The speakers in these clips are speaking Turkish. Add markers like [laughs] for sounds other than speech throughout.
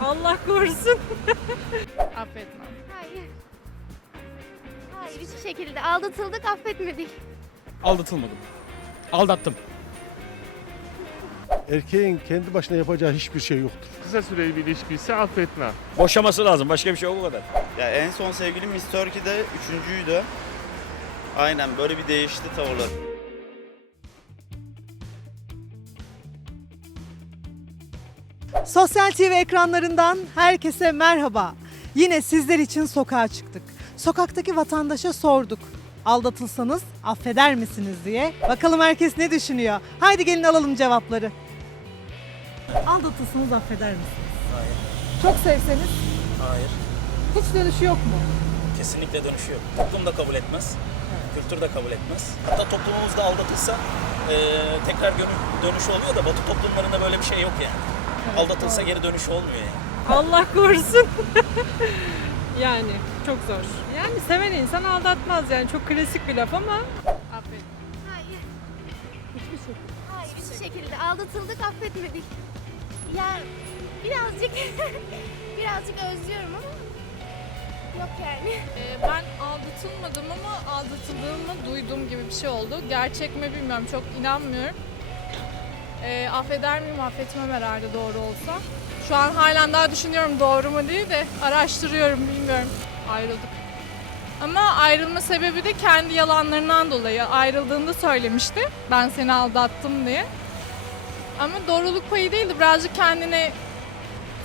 Allah korusun. [laughs] Affetmem. Hayır. Hayır hiçbir şekilde aldatıldık affetmedik. Aldatılmadım. Aldattım. Erkeğin kendi başına yapacağı hiçbir şey yoktur. Kısa süreli bir ilişkiyse affetmem. Boşaması lazım. Başka bir şey yok bu kadar. Ya en son sevgilim Miss Turkey'de üçüncüydü. Aynen böyle bir değişti tavırlar. Sosyal TV ekranlarından herkese merhaba. Yine sizler için sokağa çıktık. Sokaktaki vatandaşa sorduk. Aldatılsanız affeder misiniz diye. Bakalım herkes ne düşünüyor? Haydi gelin alalım cevapları. Aldatılsanız affeder misiniz? Hayır. Çok sevseniz Hayır. hiç dönüşü yok mu? Kesinlikle dönüşü yok. Toplum da kabul etmez. Kültür de kabul etmez. Hatta toplumumuzda aldatılsa eee, tekrar gönü- dönüş oluyor da Batı toplumlarında böyle bir şey yok yani. Aldatılsa geri dönüş olmuyor yani. Allah korusun. [laughs] yani çok zor. Yani seven insan aldatmaz yani çok klasik bir laf ama Affetmem. Hayır. Hiçbir. Hayır hiçbir şekilde aldatıldık affetmedik. Ya birazcık [laughs] birazcık özlüyorum ama yok yani. Ee, ben aldatılmadım ama aldatıldığımı duyduğum gibi bir şey oldu. Gerçek mi bilmiyorum, çok inanmıyorum. Ee, affeder miyim, affetmem herhalde doğru olsa. Şu an halen daha düşünüyorum doğru mu diye de araştırıyorum, bilmiyorum. Ayrıldık. Ama ayrılma sebebi de kendi yalanlarından dolayı. Ayrıldığında söylemişti, ben seni aldattım diye. Ama doğruluk payı değildi, birazcık kendini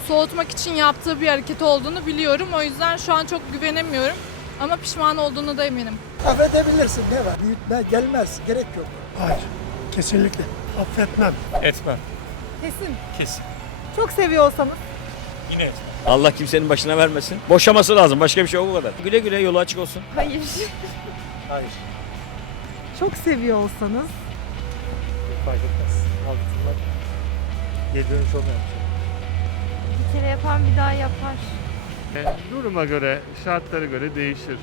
soğutmak için yaptığı bir hareket olduğunu biliyorum. O yüzden şu an çok güvenemiyorum. Ama pişman olduğunu da eminim. Affedebilirsin ne var? Büyütme gelmez, gerek yok. Hayır. Kesinlikle. Affetmem. Etmem. Kesin. Kesin. Çok seviyorsanız Yine etmem. Allah kimsenin başına vermesin. Boşaması lazım. Başka bir şey yok bu kadar. Güle güle yolu açık olsun. Hayır. Hayır. çok seviyor olsanız Fark etmez. Aldatılmak geri dönüş olmayan bir şey. Bir kere yapan bir daha yapar. E, duruma göre, şartlara göre değişir.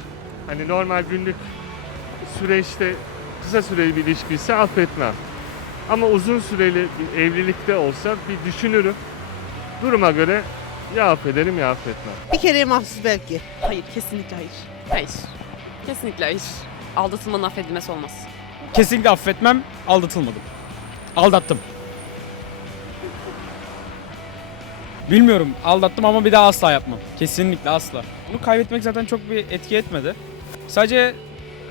Hani normal günlük süreçte kısa süreli bir ilişkiyse affetmem. Ama uzun süreli bir evlilikte olsa bir düşünürüm. Duruma göre ya affederim ya affetmem. Bir kere mahsus belki. Hayır, kesinlikle hayır. Hayır. Kesinlikle hayır. Aldatılmanın affedilmesi olmaz. Kesinlikle affetmem. Aldatılmadım. Aldattım. Bilmiyorum. Aldattım ama bir daha asla yapmam. Kesinlikle asla. Bunu kaybetmek zaten çok bir etki etmedi. Sadece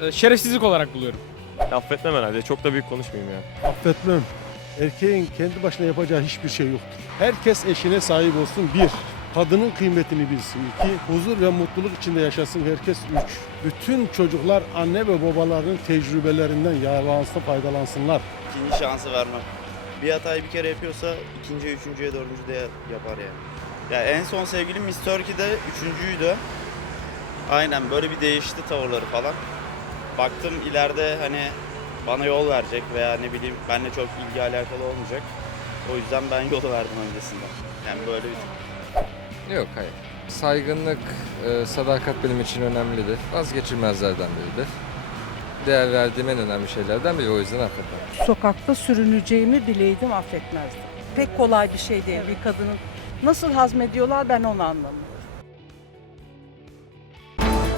e, şerefsizlik olarak buluyorum. Affetmem herhalde. Çok da büyük konuşmayayım ya. Affetmem. Erkeğin kendi başına yapacağı hiçbir şey yoktur. Herkes eşine sahip olsun. Bir, kadının kıymetini bilsin. İki, huzur ve mutluluk içinde yaşasın herkes. Üç, bütün çocuklar anne ve babalarının tecrübelerinden yararlansın, faydalansınlar. İkinci şansı vermem. Bir hatayı bir kere yapıyorsa ikinci, üçüncüye, dördüncü de yapar yani. Ya en son sevgilim Miss Turkey'de üçüncüydü. Aynen böyle bir değişti tavırları falan. Baktım ileride hani bana yol verecek veya ne bileyim benimle çok ilgi alakalı olmayacak. O yüzden ben [laughs] yolu verdim öncesinden. Yani böyle bir Yok hayır. Saygınlık, e, sadakat benim için önemlidir. Vazgeçilmezlerden biridir. Değer verdiğim en önemli şeylerden biri o yüzden affetmem. Sokakta sürüneceğimi bileydim affetmezdim. Pek kolay bir şey değil bir kadının. Nasıl hazmediyorlar ben onu anlamıyorum.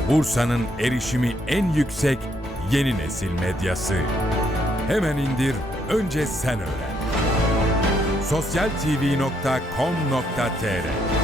Bursa'nın erişimi en yüksek yeni nesil medyası. Hemen indir, önce sen öğren. sosyaltv.com.tr